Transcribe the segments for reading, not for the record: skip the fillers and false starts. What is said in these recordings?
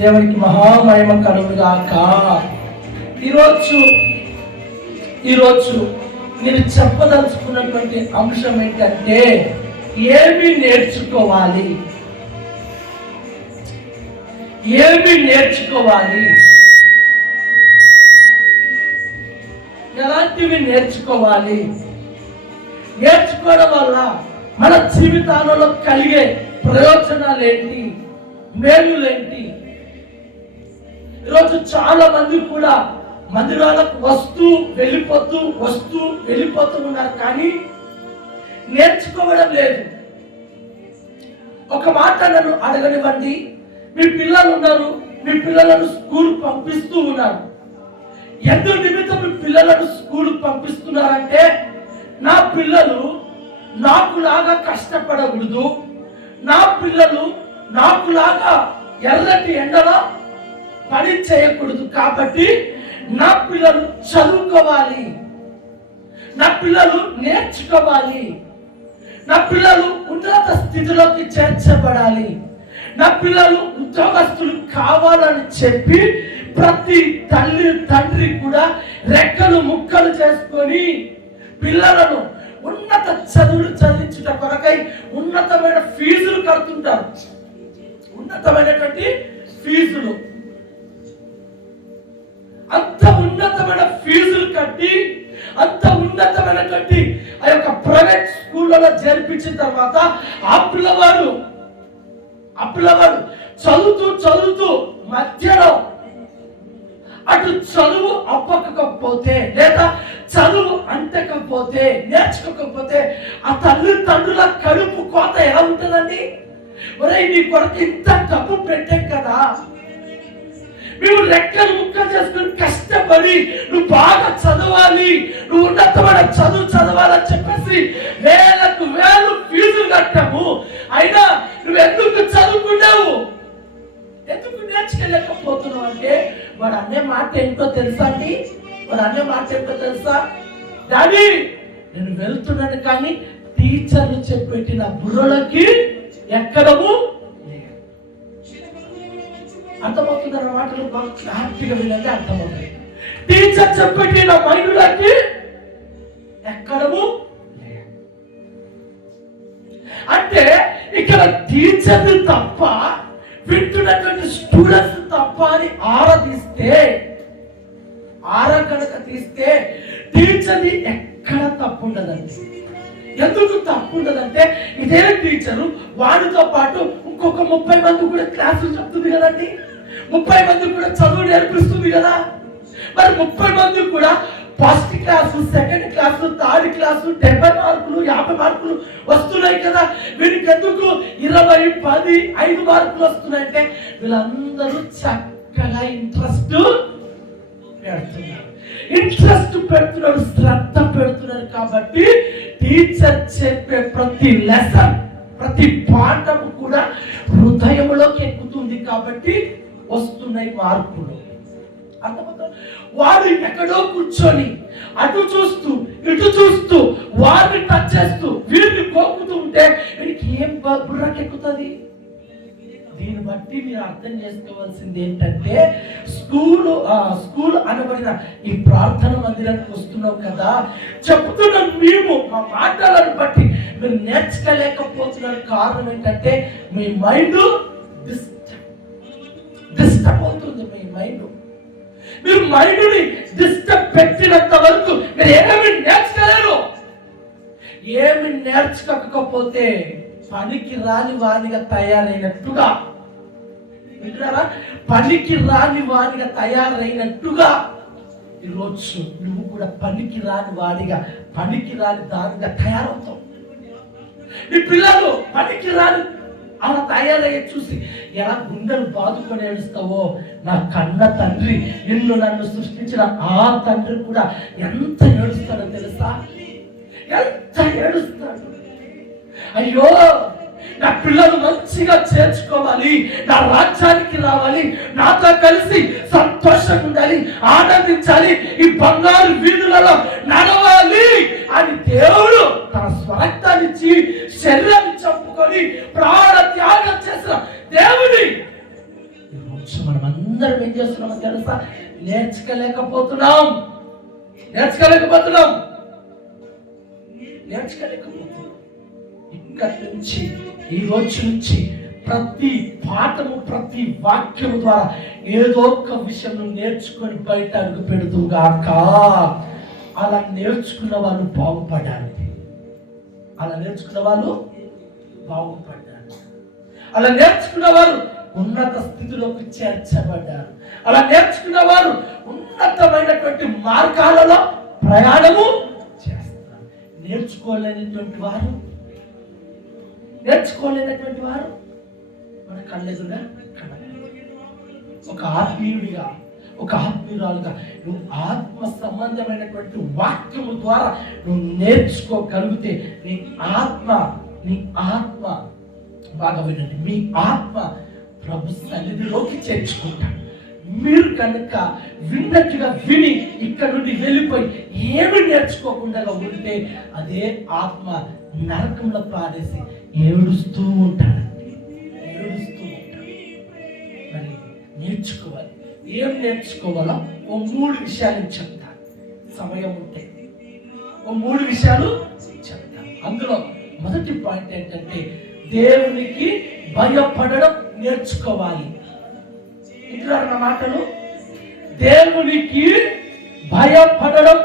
దేవునికి మహామహిమ కలుగుగాక. ఈరోజు నేను చెప్పదలుచుకున్నటువంటి అంశం ఏంటంటే, ఏమి నేర్చుకోవాలి, ఎలాంటివి నేర్చుకోవాలి, నేర్చుకోవడం వల్ల మన జీవితాలలో కలిగే ప్రయోజనాలు ఏంటి, మేలులేంటి. ఈరోజు చాలా మంది కూడా మందిరాలకు వస్తూ వెళ్ళిపోతూ ఉన్నారు, కానీ నేర్చుకోవడం లేదు. ఒక మాట నన్ను అడగనివ్వండి, మీ పిల్లలు ఉన్నారు, మీ పిల్లలను స్కూల్ పంపిస్తూ ఉన్నారు. ఎందుకు నిమిత్తం మీ పిల్లలను స్కూల్ పంపిస్తున్నారంటే, నా పిల్లలు నాకులాగా కష్టపడకూడదు, నా పిల్లలు నాకులాగా ఎర్రటి ఎండలో పని చేయకూడదు, కాబట్టి నా పిల్లలు చదువుకోవాలి, నా పిల్లలు నేర్చుకోవాలి, నా పిల్లలు ఉన్నత స్థితిలోకి చేర్చబడాలి, నా పిల్లలు ఉద్యోగస్తులు కావాలని చెప్పి ప్రతి తండ్రి కూడా రెక్కలు ముక్కలు చేసుకొని పిల్లలను ఉన్నత చదువులు చదివించుట కొరకై ఉన్నతమైన ఫీజులు కడుతుంటారు. ఉన్నతమైనటువంటి ఫీజులు, అంత ఉన్నతమైన ఫీజులు కట్టి అంత ఉన్నతమైనటువంటి ఆ యొక్క ప్రైవేట్ స్కూళ్ళలో చేర్పించిన తర్వాత ఆ పిల్లవాడు చదువుతూ మధ్యలో అటు చదువు అప్పకపోతే లేదా చదువు అంటకపోతే నేర్చుకోకపోతే ఆ తల్లిదండ్రుల కడుపు కోత ఎలా ఉంటుందండి? ఒరే, నీ కొరకు ఇంత డబ్బు పెట్టాం కదా, మేము రెక్కలు ముక్కలు చేసుకుని కష్టపడి నువ్వు బాగా చదవాలి, నువ్వు ఉన్నతమైన చదువు చదవాలని చెప్పేసి వేలు ఫీజులు కట్టాము, అయినా నువ్వు ఎందుకు చదువుకున్నావు, ఎందుకు నేర్చుకోలేకపోతున్నావు అంటే వాడు అనే మాట ఏంటో తెలుసా అండి? డాడీ, నేను వెళ్తున్నాను కానీ టీచర్లు చెప్పెట్టిన బుర్రలకి ఎక్కడము అర్థమవుతుందన్న మాటలు బాగా క్లారిటీగా వినండి, అర్థమవుతాయి. టీచర్ చెప్పెట్టిన మైండ్లకి ఎక్కడము అంటే ఇక్కడ టీచర్లు తప్ప వింటున్నటువంటి స్టూడెంట్స్ తప్ప అని కనుక తీస్తే టీచర్ని ఎక్కడ తప్పు ఉండదండి. ఎందుకు తప్పు ఉండదంటే, ఇదే టీచరు వాడితో పాటు ఇంకొక 30 మంది కూడా క్లాసులు చెప్తుంది కదండి, 30 మంది కూడా చదువు నేర్పిస్తుంది కదా. మరి 30 మంది కూడా first class, second class, third class 70 మార్కులు 50 మార్కులు వస్తున్నాయి కదా. వీరికి ఎందుకు 20, 10, 5 మార్కులు వస్తున్నాయంటే వీళ్ళందరూ చక్కగా ఇంట్రెస్ట్ పెడుతున్నారు, శ్రద్ధ పెడుతున్నారు. కాబట్టి టీచర్ చెప్పే ప్రతి లెసన్, ప్రతి పాఠం కూడా హృదయంలోకి ఎక్కుతుంది, కాబట్టి వస్తున్నాయి మార్కులు. వాడు ఎక్కడో కూర్చొని అటు చూస్తూ ఇటు చూస్తూ వారిని టచ్ చేస్తూ వీరిని కోకుతూ ఉంటే వీరికి ఏం బుర్రకెక్కుతుంది? దీన్ని బట్టి మీరు అర్థం చేసుకోవాల్సింది ఏంటంటే, స్కూల్ అనబడిన ఈ ప్రార్థన మందిరానికి వస్తున్నాం కదా, చెప్తున్న మేము మా మాటలను బట్టి మీరు నేర్చుకోలేకపోతున్నారు. కారణం ఏంటంటే మీ మైండ్ డిస్టర్బ్ అవుతుంది. మీ మైండ్, మీరు మైండ్ని డిస్టర్బ్ పెట్టినంత వరకు మీరు ఏమి నేర్చుకోలేరు. ఏమి నేర్చుకోకపోతే పనికి రాని వానిగా తయారైనట్టుగా, వింటున్నారా? పనికి రాని వానిగా తయారైనట్టుగా ఈరోజు నువ్వు కూడా పనికి రాని వాడిగా, పనికి రాని దానిగా తయారవుతావు. నీ పిల్లలు పనికి రాని అలా తయారయ్యే చూసి ఎలా గుండెలు బాదుకొని ఏడుస్తావో, నా కన్న తండ్రి, నన్ను సృష్టించిన ఆ తండ్రి కూడా ఎంత ఏడుస్తాడో తెలుసా? ఎంత ఏడుస్తాడు. అయ్యో, నా పిల్లలు మంచిగా చేర్చుకోవాలి, నా రాజ్యానికి రావాలి, నాతో కలిసి సంతోషంగా ఉండాలి, ఆనందించాలి, ఈ బంగారు వీధులలో నడవాలి అని దేవుడు తన స్వరక్తాన్నిచ్చి శరీరాన్ని చంపుకొని ప్రాణ త్యాగం చేసిన దేవుడి ఈరోజు మన అందరం ఏం చేస్తున్నామో తెలుసా? నేర్చుకోలేకపోతున్నాం. ఇక్కడి నుంచి, ఈ రోజు నుంచి ప్రతి పాఠము, ప్రతి వాక్యము ద్వారా ఏదో ఒక విషయం నేర్చుకొని బయట అడుగు పెడుతుగాక. అలా నేర్చుకున్న వాళ్ళు బాగుపడ్డారు. అలా నేర్చుకున్న వారు ఉన్నత స్థితిలోకి చేర్చబడ్డారు. అలా నేర్చుకున్న వారు ఉన్నతమైనటువంటి మార్గాలలో ప్రయాణము చేస్తారు. నేర్చుకోలేనటువంటి వారు మన కళ్ళెదురుగా ఒక ఆత్మీయుడిగా, ఒక ఆత్మీయురాలుగా నువ్వు ఆత్మ సంబంధమైనటువంటి వాక్యము ద్వారా నువ్వు నేర్చుకోగలిగితే నీ ఆత్మ బాగా వినండి, మీ ఆత్మ ప్రభు సన్నిధిలోకి చేర్చుకుంటాడు. మీరు కనుక విన్నట్టుగా విని ఇక్కడ నుండి వెళ్ళిపోయి ఏమి నేర్చుకోకుండా ఉంటే అదే ఆత్మ నరకంలో పాడేసి ఏడుస్తూ ఉంటాడు. మరి నేర్చుకోవాలి. ఏం నేర్చుకోవాలో ఓ 3 విషయాలు చెప్తాను. సమయం ఉంటే ఓ 3 విషయాలు చెప్తాను. అందులో మొదటి పాయింట్ ఏంటంటే దేవునికి భయపడడం నేర్చుకోవాలి. ఇంటున్నారు నా మాటలు? దేవునికి భయపడడం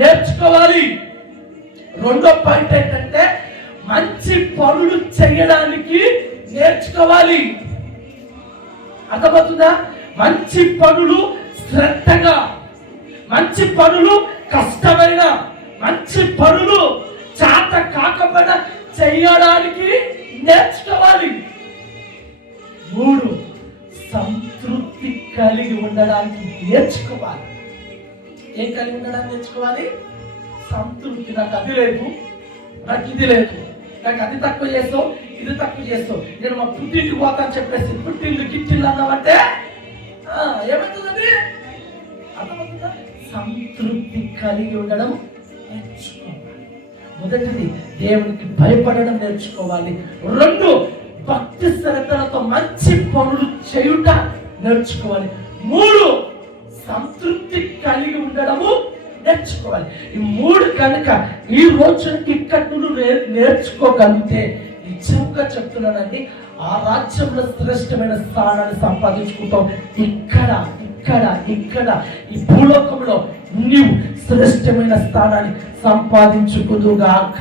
నేర్చుకోవాలి. రెండో పాయింట్ ఏంటంటే మంచి పనులు చేయడానికి నేర్చుకోవాలి. అర్థమవుతుందా? మంచి పనులు శ్రద్ధగా, మంచి పనులు కష్టమైన, మంచి పనులు చేత కాకపోయినా చేయడానికి నేర్చుకోవాలి. 3 సంతృప్తి కలిగి ఉండడానికి నేర్చుకోవాలి. ఏం కలిగి ఉండడానికి నేర్చుకోవాలి? సంతృప్తి. నాకు అది లేదు, నాకు ఇది లేదు, నాకు అది తక్కువ చేస్తావు, ఇది తక్కువ చేస్తావు, నేను మా పుట్టింటికి పోతాను చెప్పేసి పుట్టిల్లు గిట్టిల్లు అన్నామంటే ఏమవుతుందండి? అర్థమవుతుందా? సంతృప్తి కలిగి ఉండడం నేర్చుకోవాలి. మొదటిది దేవునికి భయపడడం నేర్చుకోవాలి. 2 భక్తి శ్రద్ధలతో మంచి పనులు చేయుట నేర్చుకోవాలి. 3 సంతృప్తి కలిగి ఉండడము నేర్చుకోవాలి. ఈ 3 కనుక ఈ రోజు ఇక్కడి నుండి నేర్చుకోగలిగితే నిజంగా చెప్తున్నానండి, ఆ రాజ్యంలో శ్రేష్టమైన స్థానాన్ని సంపాదించుకుంటాం. ఇక్కడ ఈ భూలోకంలో నీవు శ్రేష్టమైన స్థానాన్ని సంపాదించుకుందుగాక.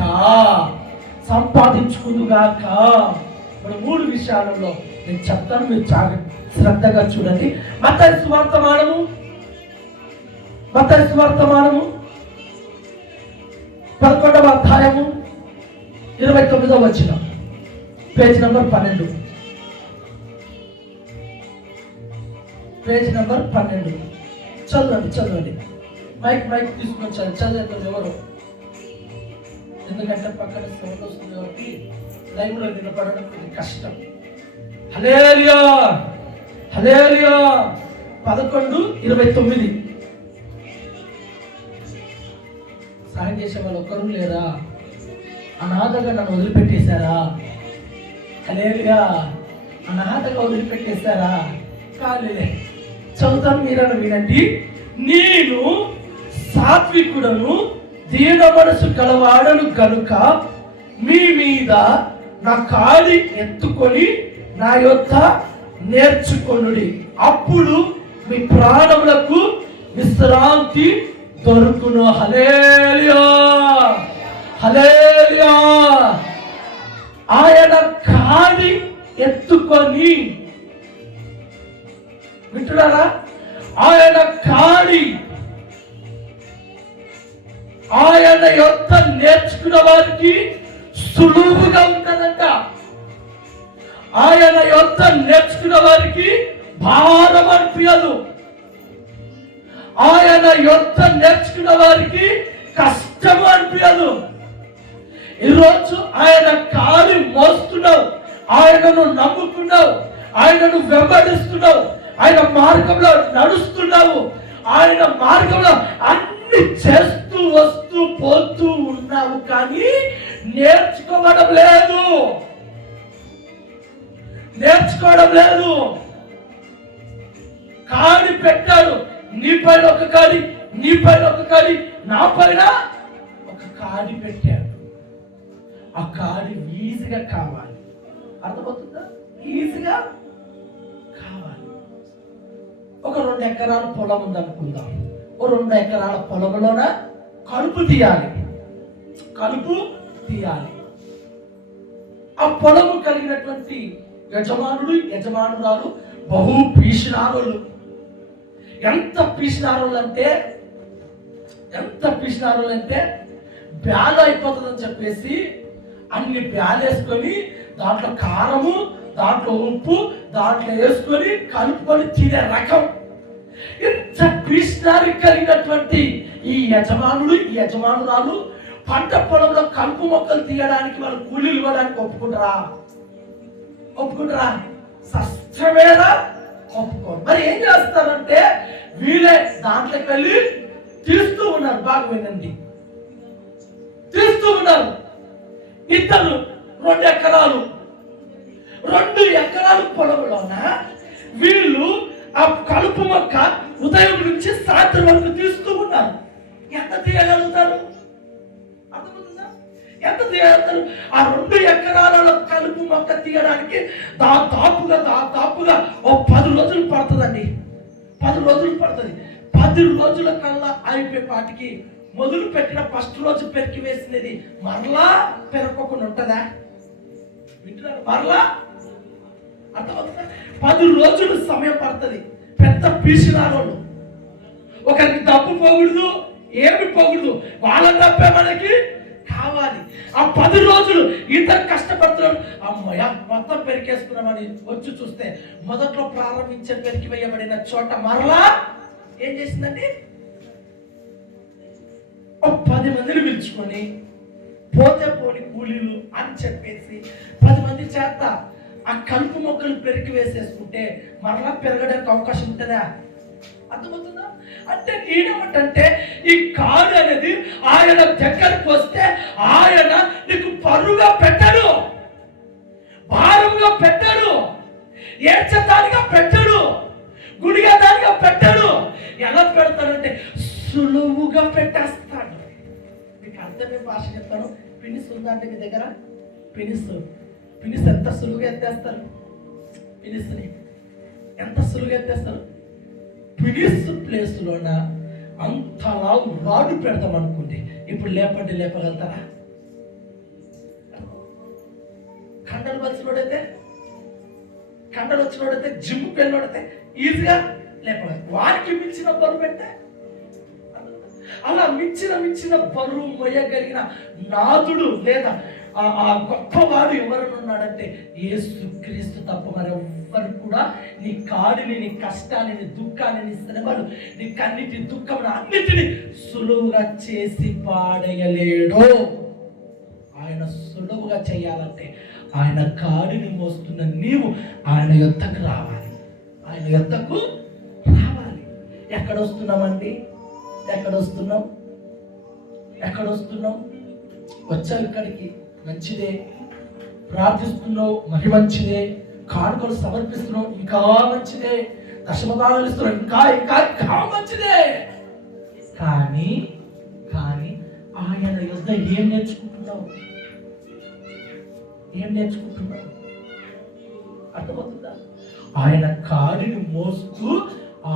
మన 3 విషయాలలో నేను చెప్తాను, మీరు చాలా శ్రద్ధగా చూడండి. మత్తయి సువార్తమానము 11వ అధ్యాయము 29వ వచనం, పేజ్ నంబర్ 12. చదవండి. మైక్ తీసుకొచ్చాను, చదివేద్దాం. ఎవరు? ఎందుకంటే పక్కన సౌండ్ వస్తుంది కాబట్టి లైవ్ లో నిలబడడం ఇది కష్టం. హల్లెలూయా 11:29. సాయం చేసే వాళ్ళు ఒక్కరు లేరా? అనాథగా నన్ను వదిలిపెట్టేశారా? హల్లెలూయా, అనాథగా వదిలిపెట్టేశారా? కాలేదే. చదువుతాను, మీరన్నా వినండి. నేను సాత్వికుడను, దీన మనసు గలవాడను కనుక మీ మీద నా కాడి ఎత్తుకొని నా యొద్ద నేర్చుకొనుడి, అప్పుడు మీ ప్రాణములకు విశ్రాంతి దొరుకును. హల్లెలూయా. ఆయన కాడి ఎత్తుకొని, వింటున్నారా? ఆయన కాడి, ఆయన యొక్క నేర్చుకున్న వారికి సులువుగా ఉంటుందంట. ఆయన యొక్క నేర్చుకున్న వారికి భారం అనిపించదు. ఆయన యొక్క నేర్చుకున్న వారికి కష్టం అనిపించదు. ఈరోజు ఆయన కాలి మోస్తున్నావు, ఆయనను నమ్ముకున్నావు, ఆయనను వెంబడిస్తున్నావు, ఆయన మార్గంలో నడుస్తున్నావు, ఆయన మార్గంలో అన్ని చేస్తూ వస్తూ పోతూ ఉన్నావు, కానీ నేర్చుకోవడం లేదు. కాడి పెట్టాడు. నీ పైన ఒక కాడి, నీ పైన ఒక కాడి, నా పైన ఒక కాడి పెట్టాడు. ఆ కాడి ఈజీగా కావాలి. అర్థమవుతుందా? ఈజీగా కావాలి. ఒక 2 ఎకరాల పొలం ఉందనుకుందాం. ఓ 2 ఎకరాల పొలంలోన కలుపు తీయాలి. కలుపు తీయాలి. ఆ పొలము కలిగినటువంటి యజమానుడు, యజమానురాలు బహు పీషినారులు. ఎంత పీషినారులు అంటే బ్యాలు అయిపోతుందని చెప్పేసి అన్ని బ్యాలు వేసుకొని దాంట్లో కారము, దాంట్లో ఉప్పు, దాంట్లో వేసుకొని కలుపుకొని తినే రకం. ఇంత పీషినారి కలిగినటువంటి ఈ యజమానుడు, ఈ యజమానురాలు పంట పొలంలో కలుపు మొక్కలు తీయడానికి వాళ్ళు కూలీలు ఇవ్వడానికి ఒప్పుకుంటారా? సస్యమేనా? ఒప్పుకోరు. మరి ఏం చేస్తారంటే వీళ్ళే దాంట్లోకి వెళ్ళి తీస్తూ ఉన్నారు. బాగా వినండి, తీస్తూ ఉన్నారు. ఇద్దరు 2 ఎకరాలు పొలంలోన వీళ్ళు ఆ కలుపు మొక్క ఉదయం నుంచి సాయంత్రం వరకు తీస్తూ ఉన్నారు. ఎంత తీయగలుగుతారు? ఎంత తీయగలుగుతారు? ఆ 2 ఎకరాలలో కలుపు మొక్క తీయడానికి దాదాపుగా ఓ 10 రోజులు పడుతుందండి. 10 రోజులు పడుతుంది. 10 రోజుల కల్లా అయిపోయేపాటికి మొదలు పెట్టిన ఫస్ట్ రోజు పెరికి వేసినది మరలా పెరగకుండా ఉంటుందా? వింటున్నారు? మరలా అర్థమవుతుందా? 10 రోజులు సమయం పడుతుంది. పెద్ద పీసినారోళ్ళు. ఒకరికి డబ్బు పోకూడదు, ఏమి పోకూడదు, వాళ్ళ డబ్బే మనకి కావాలి. ఆ 10 రోజులు ఇద్దరు కష్టపడుతున్నారు. అమ్మయ్య మొత్తం పెరికేసుకున్నామని వచ్చి చూస్తే మొదట్లో ప్రారంభించే పెరికి వేయబడిన చోట మరలా ఏం చేసిందండి? 10 మందిని పిలుచుకొని పోతే పోని కూలీలు అని చెప్పేసి 10 మంది చేత ఆ కలుపు మొక్కలు పెరికి వేసేసుకుంటే మరలా పెరగడానికి అవకాశం ఉంటుందా? అర్థమవుతుందా? అంటే నేనేమంటే ఈ కాడు అనేది ఆయన దగ్గరకు వస్తే ఆయన నీకు పరుగా పెట్టాడు, భారంగా పెట్టాడు, ఏడ్చదానిగా పెట్టాడు, గుడిగా దానిగా పెట్టాడు. ఎలా పెడతాడంటే సులువుగా పెట్టేస్తాడు. మీకు అర్థమే భాష చెప్తాను. పినిస్ ఉందంటే మీ దగ్గర పినిస్ ఎంత సులువుగా ఎత్తేస్తారు? పినిస్ని ఎంత సులువుగా ఎత్తేస్తారు? పినిస్ ప్లేస్లోన అంతలా రాడు పెడతాం అనుకోండి. ఇప్పుడు లేపగలుగుతారా? కండలు వచ్చినోడైతే జిమ్కి వెళ్ళినోడైతే ఈజీగా లేపగలరు. వారికి మించిన బరువు పెట్టే అలా మించిన బరువు మొయ్యగలిగిన నాదుడు లేదా ఆ గొప్పవాడు ఎవరున్నాడంటే యేసుక్రీస్తు తప్ప మరెవ్వరు కూడా నీ కాడిని, నీ కష్టాన్ని, నీ దుఃఖాన్ని, నీ శ్రమలు, నీ కన్నిటి దుఃఖమును అన్నిటిని సులువుగా చేసి పాడేయలేడు. ఆయన సులువుగా చేయాలంటే ఆయన కాడిని మోస్తున్న నీవు ఆయన యొద్దకు రావాలి. ఆయన యొద్దకు రావాలి. ఎక్కడ వస్తున్నామండి? ఎక్కడ వస్తున్నాం? వచ్చావు ఇక్కడికి, మంచిదే. ప్రార్థిస్తున్నావు, మరి మంచిదే. కానుకలు సమర్పిస్తున్నావు, ఇంకా మంచిదే. దశమభాగాలు ఇస్తున్నావు, ఇంకా మంచిదే. కానీ ఆయన యొద్ద ఏం నేర్చుకుంటున్నావు? అర్థమవుతుందా? ఆయన కాడిని మోస్తూ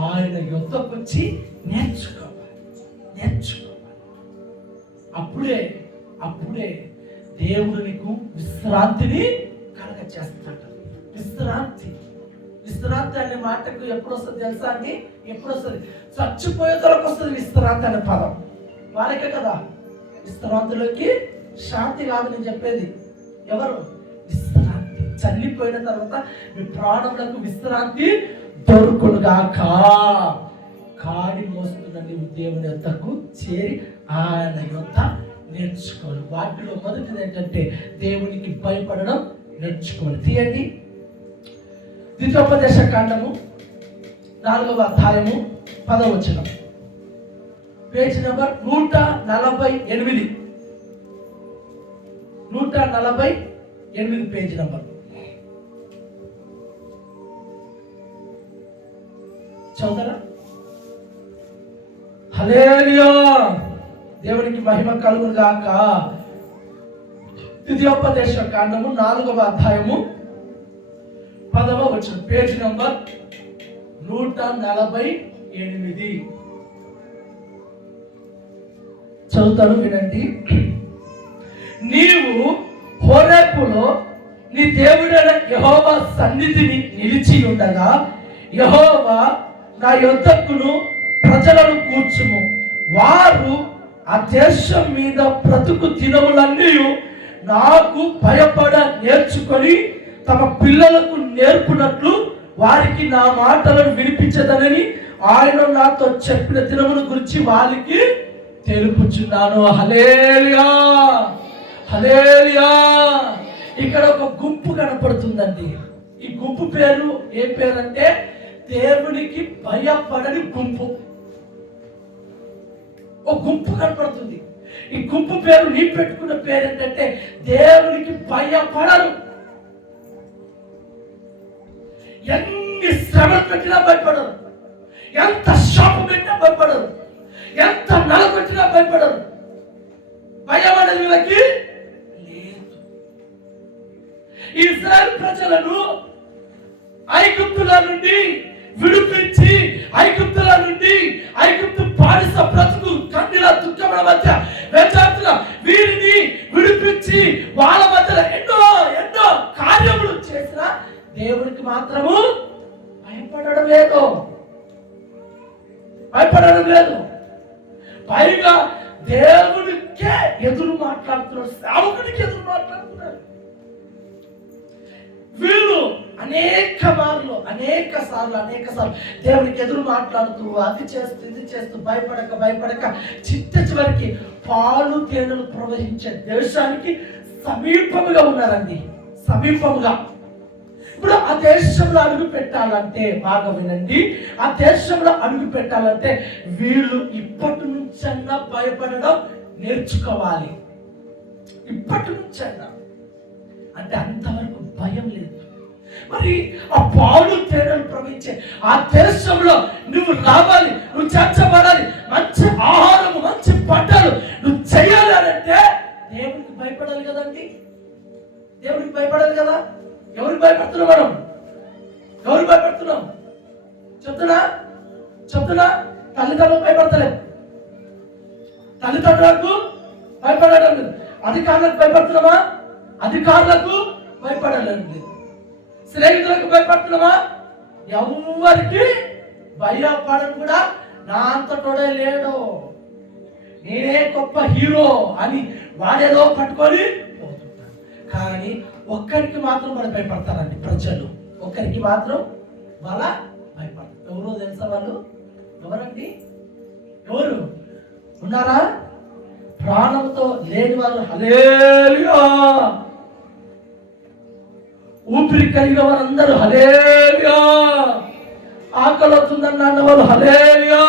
ఆయన యొద్దకు వచ్చి నేర్చుకోవాలి. అప్పుడే దేవుడు నీకు విశ్రాంతిని కలగచేస్తాడు. విశ్రాంతి అనే మాటకు ఎప్పుడు వస్తుంది తెలుసా అండి? ఎప్పుడు వస్తుంది? చచ్చిపోయే వరకు వస్తుంది విశ్రాంతి అనే పదం. వారికే కదా విశ్రాంతిలోకి. శాంతి కాదు నేను చెప్పేది. ఎవరు? విశ్రాంతి. చనిపోయిన తర్వాత మీ ప్రాణములకు విశ్రాంతి దొరుకునుగాక. కాడి మోస్తున్న నీవు దేవుని యొద్దకు చేరి ఆయన యొద్ద నేర్చుకోవాలి. వాటిలో మొదటిది ఏంటంటే దేవునికి భయపడడం నేర్చుకోవాలి. తీయండి, ద్వితీయోపదేశ కాండము 4వ అధ్యాయము 10వ వచనం, పేజ్ నెంబర్ 148. 148 page number. చదువుతారా? హల్లెలూయా, దేవునికి మహిమ కలుగును గాక. ద్వితీయోపదేశ కాండము 4వ అధ్యాయము 10వ వచనం, పేజీ నంబర్ 148. చదువుతాను, వినండి. నీవు హోరేపులో నీ దేవుడైన యెహోవా సన్నిధిని నిలిచి ఉండగా యెహోవా నా యొద్దకును ప్రజలను కూర్చుము, వారు ఆ దేశం మీద బ్రతుకు దినములన్నీ నాకు భయపడ నేర్చుకొని తమ పిల్లలకు నేర్పునట్లు వారికి నా మాటలను వినిపించదనని ఆయన నాతో చెప్పిన దినముల గురించి వారికి తెలుపుచున్నాను. హల్లెలూయా, హల్లెలూయా. ఇక్కడ ఒక గుంపు కనపడుతుందండి. ఈ గుంపు పేరు ఏం పేరు అంటే దేవునికి భయపడని గుంపు. ఒక గుంపు కనపడుతుంది. ఈ గుంపు పేరు నీ పెట్టుకున్న పేరు ఏంటంటే దేవునికి భయపడరు. ఎన్ని శ్రమలు పెట్టినా భయపడరు, ఎంత శాపం పెట్టినా భయపడరు, ఎంత నలగొట్టినా భయపడరు. భయం అనేది వీళ్ళకి లేదు. ఇశ్రాయేలు ప్రజలను ఐగుప్తుల నుండి విడిపించి ఐగుప్తు బానిస బ్రతుకు కన్నీల దుఃఖముల మధ్య వేచాడుతున్న వీరిని విడిపించి వాళ్ళ మధ్యలో ఎన్నో ఎన్నో కార్యములు చేసిన దేవునికి మాత్రము భయపడడం లేదు. పైగా దేవుడికే ఎదురు మాట్లాడుతున్నారు, సేవకుడికి ఎదురు మాట్లాడుతున్నారు. వీళ్ళు అనేక సార్లు దేవునికి ఎదురు మాట్లాడుతూ అది చేస్తూ ఇది చేస్తూ భయపడక చిట్ట చివరికి పాలు తేనెలు ప్రవహించే దేశానికి సమీపముగా ఉన్నారండి. సమీపముగా ఇప్పుడు ఆ దేశంలో అడుగు పెట్టాలంటే, బాగా వినండి, ఆ దేశంలో అడుగు పెట్టాలంటే వీళ్ళు ఇప్పటి నుంచన్నా భయపడడం నేర్చుకోవాలి. ఇప్పటి నుంచన్నా అంటే అంతవరకు భయం లేదు. మరి ఆ పాలు తేనెలు ప్రవహించే ఆ దేశంలో నువ్వు రావాలి, నువ్వు చేర్చబడాలి, మంచి ఆహారము మంచి పంటలు నువ్వు చేయాలి అంటే దేవుడికి భయపడాలి కదండి. దేవుడికి భయపడాలి కదా. ఎవరికి భయపడుతున్నాం మనం? ఎవరికి భయపడుతున్నాం? చెప్తున్నా తల్లిదండ్రులకు భయపడతలేదు, తల్లిదండ్రులకు భయపడడం లేదు. అధికారులకు భయపడుతున్నామా? అధికారులకు భయపడలేదు. స్నేహితులకు భయపడుతున్నామా? ఎవరికి భయపడను కూడా. నా అంతటోడే లేడు, నేనే గొప్ప హీరో అని వాడేదో పట్టుకొని పోతుంటాడు. కానీ ఒక్కరికి మాత్రం వాళ్ళు భయపడతారండి ప్రజలు. ఒక్కరికి మాత్రం వాళ్ళ భయపడతారు. ఎవరో తెలుసా వాళ్ళు? ఎవరండి? ఎవరు ఉన్నారా? ప్రాణంతో లేని వాళ్ళు. హల్లెలూయా. ఊపిరి కలిగిన వారందరూ హల్లెలూయా. ఆకలి అవుతుందని అన్న వాళ్ళు హల్లెలూయా.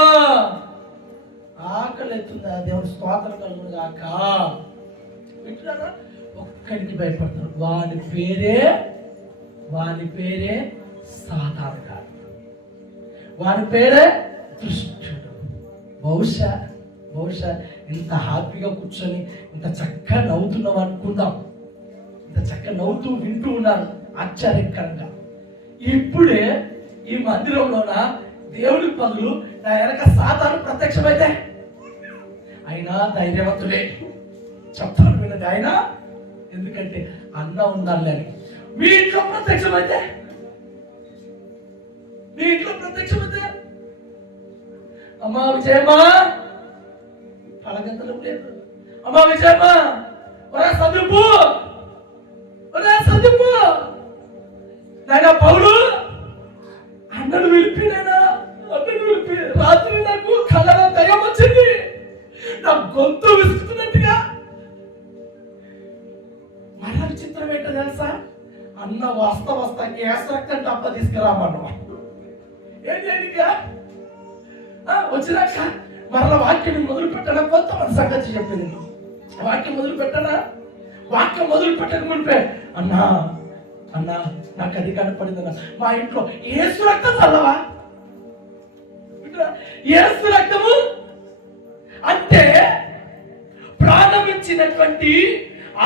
ఆకలి అవుతుందా? దేవుని స్తోత్రం కలుగును గాక. వింటున్నారా? ఒక్కడికి భయపడతారు. వాని పేరే సాతానుడు, వాని పేరే దుష్టుడు. బహుశా ఇంత హ్యాపీగా కూర్చొని ఇంత చక్కగా నవ్వుతున్నాం అనుకుందాం. ఇంత చక్కగా నవ్వుతూ వింటూ ఉన్నారు ఆశ్చర్యకరంగా. ఇప్పుడే ఈ మందిరంలోన దేవుడి పనులు నా వెనక సాతాను ప్రత్యక్షమైతే అయినా ధైర్యవంతుడే. చెప్తాను విన్నది ఆయన, ఎందుకంటే అన్న ఉండాలి అని. మీ ఇంట్లో ప్రత్యక్షమైతే అమ్మా విజయమ్మా పలగంతలు లేదు. అమ్మా విజయమ్మా సందీపు నాయన పౌలు అన్నను పిలిపి రాత్రి నాకు కళ్ళలో దయ్యం వచ్చింది, నా గొంతు విసుకుతున్నట్టుగా. మరణ చిత్రం ఏంటో తెలుసా? అన్న వస్తా గ్యాస్ రక్తం డబ్బా తీసుకురామన్నా. ఏంటి వచ్చినాక మరల వాక్యం మొదలు పెట్టడం కొంత మన సంగతి చెప్పింది. వాక్యం మొదలు పెట్టక మునిపే అన్నా నాకు అది కనపడిందన్నా, మా ఇంట్లో ఏసు రక్తం చల్లవా? యేసు రక్తము అంటే ప్రాణం ఇచ్చినటువంటి,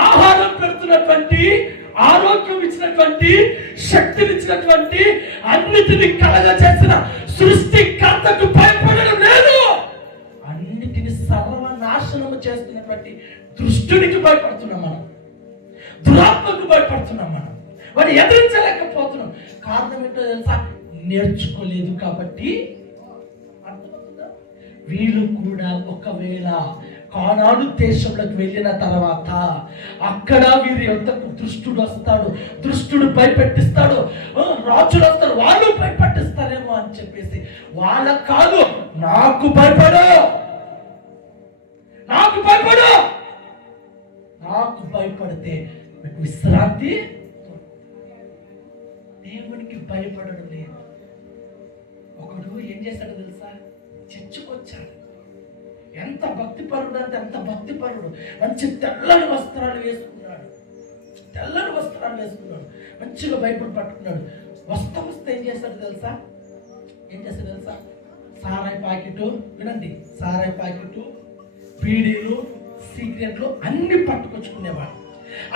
ఆహారం పెడుతున్నటువంటి, ఆరోగ్యం ఇచ్చినటువంటి, శక్తినిచ్చినటువంటి, అన్నిటిని కలగ చేసిన సృష్టికర్తకు భయపడడం లేదు. అన్నిటిని సర్వనాశనము చేస్తున్నటువంటి దుష్టునికి భయపడుతున్నాం మనం, దురాత్మకు భయపడుతున్నాం మనం, వాడు ఎదిరించలేకపోతున్నాం. కారణం ఏంటో తెలుసా? నేర్చుకోలేదు కాబట్టి. అర్థమవుతుందా? వీళ్ళు కూడా ఒకవేళ కానాను దేశంలోకి వెళ్ళిన తర్వాత అక్కడ వీరి యొద్దకు దుష్టుడు వస్తాడు, దుష్టుడు భయపెట్టిస్తాడు, రాజులు వస్తారు, వాళ్ళు భయపెట్టిస్తారేమో అని చెప్పేసి వాళ్ళకు కాదు, నాకు భయపడు, నాకు భయపడు, నాకు భయపడితే మీకు విశ్రాంతి. దేవునికి భయపడడం లేదు. ఒకడు ఏం చేశాడు తెలుసా? చర్చకొచ్చాడు. ఎంత భక్తిపరుడు అంటే ఎంత భక్తిపరుడు. మంచి తెల్లని వస్త్రాలు వేసుకున్నాడు, తెల్లని వస్త్రాలు వేసుకున్నాడు, మంచిగా బైబిల్ పట్టుకున్నాడు. వస్తే ఏం చేస్తాడు తెలుసా? ఏం చేస్తాడు తెలుసా? సారాయి ప్యాకెట్, వినండి, సారాయి ప్యాకెట్, బీడీలు, సిగరెట్లు అన్ని పట్టుకొచ్చుకునేవాడు.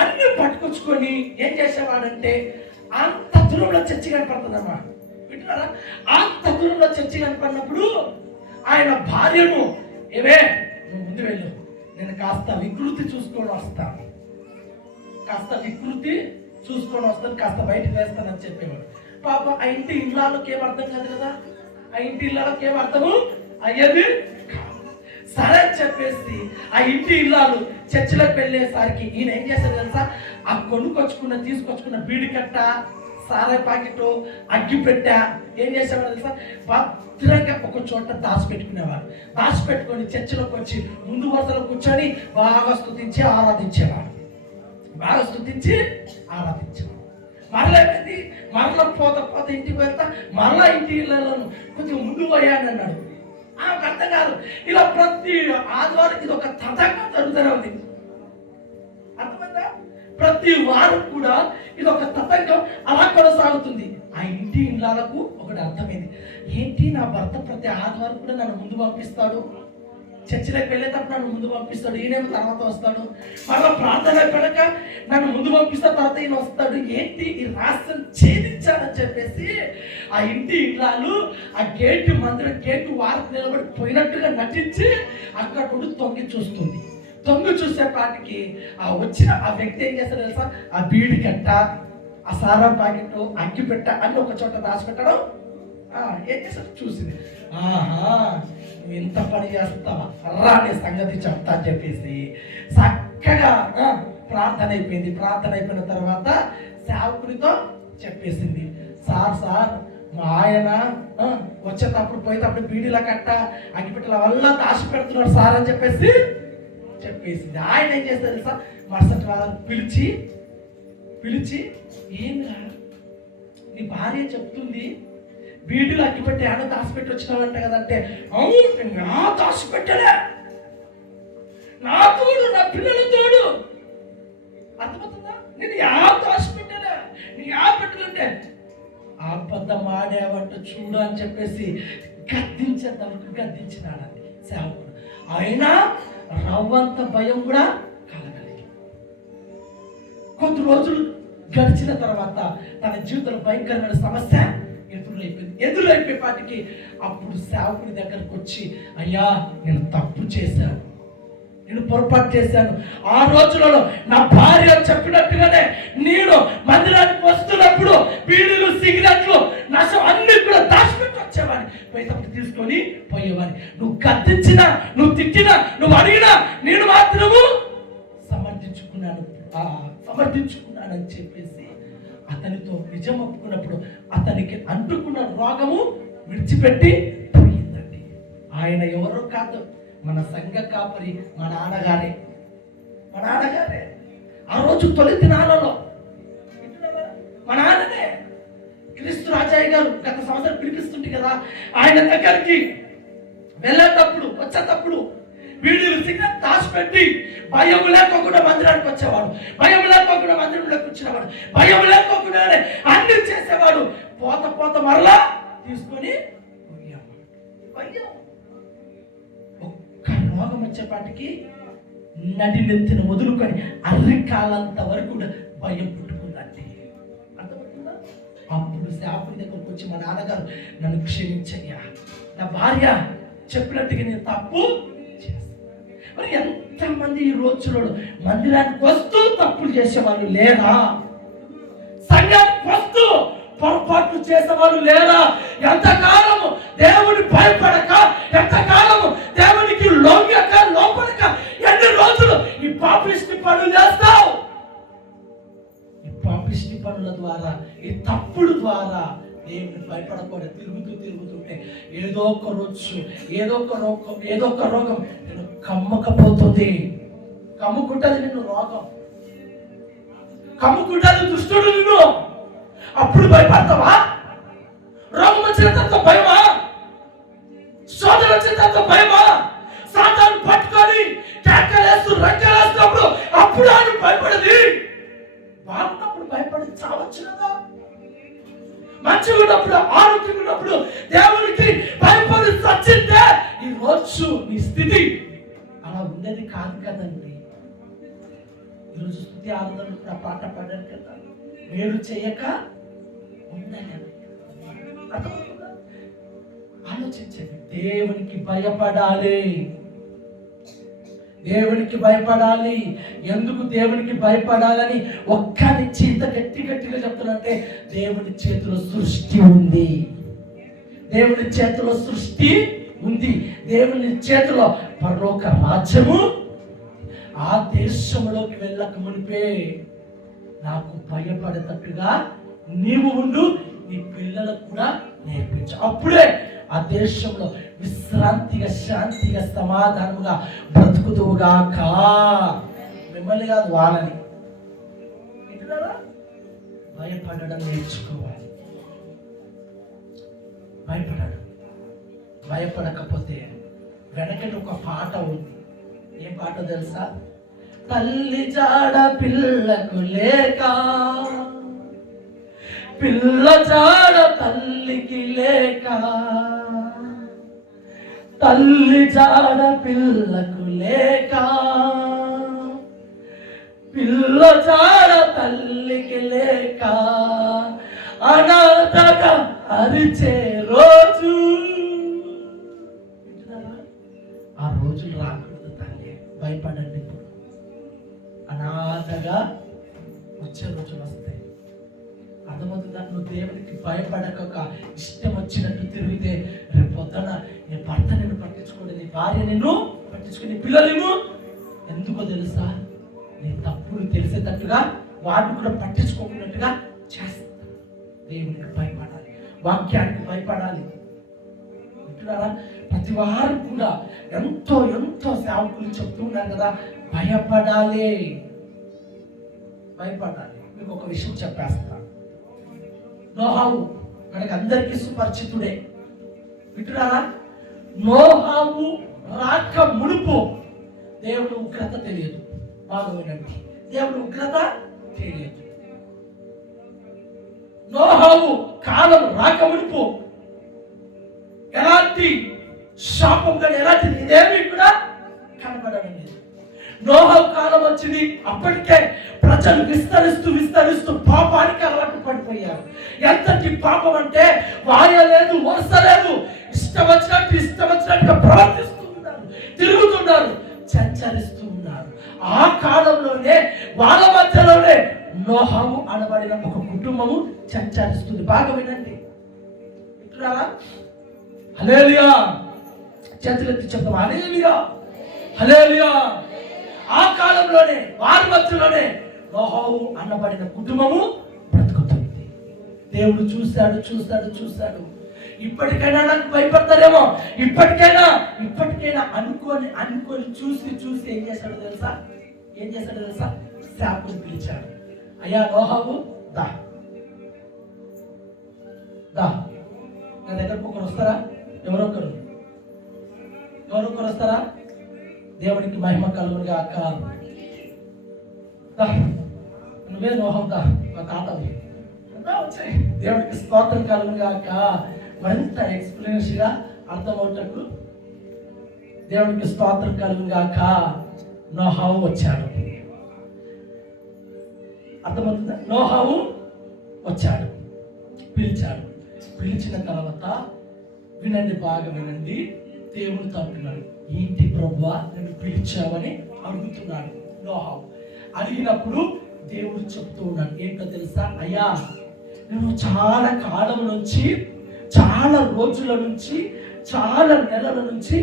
అన్ని పట్టుకొచ్చుకొని ఏం చేసేవాడంటే అంత దూరంలో చర్చి కనపడుతుందమ్మా, వింటున్నారా? అంత దూరంలో చర్చి కనపడినప్పుడు ఆయన భార్యను, ఏమే నువ్వు ముందు వెళ్ళు, నేను కాస్త వికృతి చూసుకొని వస్తాను, కాస్త వికృతి చూసుకొని వస్తాను, కాస్త బయటకు వేస్తానని చెప్పేవాడు. పాప ఆ ఇంటి ఇళ్ళకి ఏం అర్థం కాదు కదా, ఆ ఇంటి ఇళ్ళకి ఏం అర్థము అయ్యేది. సరే అని చెప్పేసి ఆ ఇంటి ఇల్లాలు చర్చిలోకి వెళ్ళేసరికి ఈయన ఏం చేశాడు తెలుసా? ఆ తీసుకొచ్చుకున్న బీడి కట్ట, సారాయి ప్యాకెట్, అగ్గి పెట్ట ఏం చేసేవాడు తెలుసా? భద్రంగా ఒక చోట దాచిపెట్టుకునేవాడు. దాచిపెట్టుకొని చర్చిలోకి వచ్చి ముందు వరుసలో కూర్చొని బాగా స్తుతించి ఆరాధించేవాడు, బాగా స్తుతించి ఆరాధించేవాడు. మరలా పోత ఇంటికి వెళ్తా మరలా ఇంటి ఇళ్ళను కొంచెం ముందు పోయాను అన్నాడు. ఆమెకు అర్థం కాదు. ఇలా ప్రతి ఆదివారం ఇది ఒక తతంగా జరుగుతూనే ఉంది. అర్థమైందా? ప్రతి వారం కూడా ఇది ఒక తతంగం అలా కొనసాగుతుంది. ఆ ఇంటి ఇళ్ళకు ఒకటి అర్థమైంది, ఏంటి నా భర్త ప్రతి ఆదివారం కూడా నన్ను ముందు పంపిస్తాడు, చర్చిలోకి వెళ్ళేటప్పుడు నన్ను ముందు పంపిస్తాడు, ఈయనేమో తర్వాత వస్తాడు, మళ్ళీ ప్రార్థన అయిపోయాక నన్ను ముందు పంపిస్తా, తర్వాత ఈయన వస్తాడు, ఏంటి ఈ రాష్ట్రం ఛేదించాలని చెప్పేసి ఆ ఇంటి ఇళ్ళాలు ఆ మందిరం గేటు వారికి నిలబడి పోయినట్టుగా నటించి అక్కడ కూడా తొంగి చూస్తుంది. తొంగి చూసే పాటికి ఆ వచ్చిన ఆ వ్యక్తి ఏం చేస్తాడు తెలుసా? ఆ బీడి కట్ట, ఆ సారా ప్యాకెట్, అగ్గి పెట్ట అన్ని ఒక చోట దాచిపెట్టడం ఏం చేస్తాడు చూసింది. ఆహా, నువ్వు ఇంత పని చేస్తావా రా అనే సంగతి చెప్తా అని చెప్పేసి చక్కగా ప్రార్థన అయిపోయింది. ప్రార్థన అయిపోయిన తర్వాత సేవకునితో చెప్పేసింది, సార్ మా ఆయన వచ్చేటప్పుడు పోయేటప్పుడు బీడీల కట్ట, అగ్గిపెట్టల వల్ల దాచి పెడుతున్నాడు సార్ అని చెప్పేసింది. ఆయన ఏం చేస్తారు తెలుసా? మరుసటి వాళ్ళని పిలిచి ఏంద్రా నీ భార్య చెప్తుంది బీడీలు అగ్గిపెట్టి ఆడ దాచిపెట్టి వచ్చినావంట కదంటే, అవును నా దాచిపెట్టలే, నా తోడు, నా పిల్లల తోడు. అర్థమవుతుందా? నేను దాచిపెట్టలే, నీ పెట్టలంటే అబద్ధం ఆడేవంట చూడు అని చెప్పేసి గద్దించినాడండి సేవకుడు. అయినా రవ్వంత భయం కూడా కలగలేదు. కొద్ది రోజులు గడిచిన తర్వాత తన జీవితంలో భయంకరమైన సమస్య ఎదురైపోయేపాటికి అప్పుడు సేవకుని దగ్గరకు వచ్చి, అయ్యా నేను తప్పు చేశాను, నేను పొరపాటు చేశాను. ఆ రోజులలో నా భార్య చెప్పినట్టుగానే నేను మందిరానికి వస్తున్నప్పుడు బీడీలు, సిగరెట్లు, నష్టం అన్ని కూడా దాచిపెట్టి వచ్చేవాడిని, పోయేటప్పుడు తీసుకొని పోయేవాడిని. నువ్వు గద్దించినా, నువ్వు తిట్టినా, నువ్వు అడిగినా నేను మాత్రము సమర్థించుకున్నానని చెప్పేసి అతనితో నిజం ఒప్పుకున్నప్పుడు అతనికి అంటుకున్న రోగము విడిచిపెట్టి పోయిందండి. ఆయన ఎవరో కాదు, మన సంఘ కాపరి, మా నాన్నగారే. ఆ రోజు తొలి దినాలలో మా నాన్ననే క్రీస్తు రాజయ్య గారు గత సంవత్సరం పిలిపిస్తుంటే కదా, ఆయన దగ్గరికి వెళ్ళేటప్పుడు వచ్చేటప్పుడు వీడియోలు సిగ్నల్ దాచిపెట్టి భయం లేకోకుండా మందిరానికి వచ్చేవాడు, భయం లేకోకుండా మందిరంలోకి వచ్చినవాడు, భయం లేకోకుండానే అన్ని చేసేవాడు. పోత మరలా తీసుకొని భయం. ఒక్క రోగం వచ్చేపాటికి నడినెత్తిన మొదలుకొని అర్రకాలంత వరకు కూడా భయం పుట్టుకుందంటే అర్థమవుతుందా? అప్పుడు శాపుడి దగ్గరకు వచ్చి మా నాన్నగారు, నన్ను క్షమించయ్యా, నా భార్య చెప్పినట్టుగా నేను తప్పు చేస్తాను. మరి ఎంతమంది ఈ రోజులో మందిరానికి వస్తూ తప్పులు చేసేవాళ్ళు లేరా? సంఘానికి వస్తూ పొరపాట్లు చేసేవాళ్ళు లేరా? ఎంతకాలము దేవుని భయపడక, ఎంతకాలము దేవునికి లొంగక లోపడక, ఎన్ని రోజులు ఈ పాపిష్టి పనులు చేస్తావు? ఈ పాపిష్టి పనుల ద్వారా, ఈ తప్పుడు ద్వారా దేవుని భయపడకూడదు. తిరుగుతుంటే ఏదో ఒక రోజు ఏదో ఒక రోగం నేను కమ్మకపోతుంది. కమ్ముకుంటుంది నిన్ను రోగం, కమ్ముకుంటుంది దుష్టుడు నిన్ను. అప్పుడు భయపడతావా? రోగం వచ్చిన తర్వాత భయమా? శోధన వచ్చిన తర్వాత భయమా? సాతాను పట్టుకొని కేకలేస్తూ రంగలేస్తున్నప్పుడు అప్పుడు ఆయన భయపడది. బాగున్నప్పుడు భయపడి చావచ్చు కదా. మంచిగా ఉన్నప్పుడు, ఆరోగ్యంగా ఉన్నప్పుడు దేవునికి భయపడి చచ్చిందే ఈ రోజు నీ స్థితి అలా ఉండేది కాదు కదండి. ఈరోజు స్థుతి ఆరాధన పాట పాడారు కదా, వేరు చేయక ఉండలేదు. ఆలోచించండి. దేవునికి భయపడాలి, దేవునికి భయపడాలి. ఎందుకు దేవునికి భయపడాలని ఒక్కనిచ్చి ఇంత గట్టిగా చెప్తున్నంటే, దేవుని చేతిలో సృష్టి ఉంది. దేవుని చేతిలో సృష్టి ఉంది. దేవుని చేతిలో పరలోక రాజ్యము. ఆ దేశంలోకి వెళ్ళక మునిపే నాకు భయపడేటట్టుగా నీవు ఉండు, నీ పిల్లలకు కూడా నేర్పించు. అప్పుడే ఆ దేశంలో విశ్రాంతిగా, శాంతిగా, సమాధానముగా బ్రతుకుతువుగాక. మిమ్మల్ని కాదు, వాళ్ళని. భయపడడం నేర్చుకోవాలి. భయపడకపోతే వెనకటి ఒక పాట ఉంది. ఏం పాట తెలుసా? తల్లి జాడ పిల్లకు లేక, పిల్ల జాడ తల్లికి లేక, తల్లి జాడ పిల్లకు లేక, పిల్ల జాడ తల్లికి లేక, అనాథగా అరిచే రోజు. ఆ రోజులు రాకూడదు తల్లి. భయపడండి. ఇప్పుడు అనాథగా వచ్చే రోజులు వస్తాయి. అర్థమవుతుందా? నువ్వు దేవునికి భయపడక ఇష్టం వచ్చినట్టు తిరిగితే రేపు పొద్దున నీ భర్త నిన్ను పట్టించుకోండి, నీ భార్య నిన్ను పట్టించుకుని, నీ పిల్లలు ఎందుకో తెలుసా? నీ తప్పులు తెలిసేటట్టుగా వాటిని కూడా పట్టించుకోకున్నట్టుగా చేస్తా. దేవునికి భయపడాలి, వాక్యానికి భయపడాలి. వింటున్నారా? ప్రతి వారు కూడా ఎంతో ఎంతో సేవకులు చెప్తూ ఉన్నారు కదా, భయపడాలి. మీకు ఒక విషయం చెప్పేస్తా. నోహావు మనకి అందరికీ సుపరిచితుడే. వింటున్నారా? నోహావు రాక మునుపు దేవుడు ఉగ్రత తెలియదు. బాగా వినండి, దేవుడు ఉగ్రత తెలియదు. నోహావు కాలం రాక మునుపు ఎలాంటి శాపం కానీ ఎలాంటిది ఇదేమీ కూడా కనబడడం లేదు. నోహావు కాలం వచ్చింది, అప్పటికే ప్రజలు విస్తరిస్తూ పాపానికి అలవాటు పడిపోయారు. ఎంతటి పాపం అంటే వాయ లేదు, వరుస లేదు, ఇష్టం వచ్చినట్టుగా ప్రవర్తిస్తూ ఉన్నారు, తిరుగుతున్నారు, సంచరిస్తూ ఉన్నారు. ఆ కాలంలోనే వాళ్ళ మధ్యలోనే నోహావు అనబడిన ఒక కుటుంబము సంచరిస్తుంది. బాగా వినండి. వింటున్నారా? హల్లెలూయా. చేతులెత్తి చెప్తాం హల్లెలూయా, హల్లెలూయా. ఆ కాలంలోనే వారి మధ్యలోనే నోహావు అనబడిన కుటుంబము బ్రతుకుతుంది. దేవుడు చూశాడు. ఇప్పటికైనా నాకు భయపడతారేమో, ఇప్పటికైనా అనుకొని చూసి ఏం చేశాడో తెలుసా? శాపుని పిలిచాడు. అయ్యా నోహావు, దా నా దగ్గరకు ఒకరు వస్తారా? ఎవరొకరు వస్తారా? దేవునికి మహిమ కలుగునుగా. అక్క నువ్వే నోహావు, మా తాతవి, దేవుడికి స్తోత్రం కలుగునుగా. అక్క మరింత ఎక్స్పీరియన్స్ గా అర్థమవుటకు దేవునికి స్తోత్రం కలుగుగాక నోహావు వచ్చాడు. అర్థమవుతుందా? నోహావు వచ్చాడు, పిలిచాడు. పిలిచిన తర్వాత వినండి, బాగా వినండి. దేవుడితో అంటున్నాడు, ఏంటి ప్రభువా నన్ను పిలిచావని అడుగుతున్నాడు నోహావు. అడిగినప్పుడు దేవుడు చెప్తూ ఉన్నాడు, ఏంటో తెలుసా? అయ్యా, నేను చాలా కాలం నుంచి, చాలా రోజుల నుంచి, చాలా నెలల నుంచి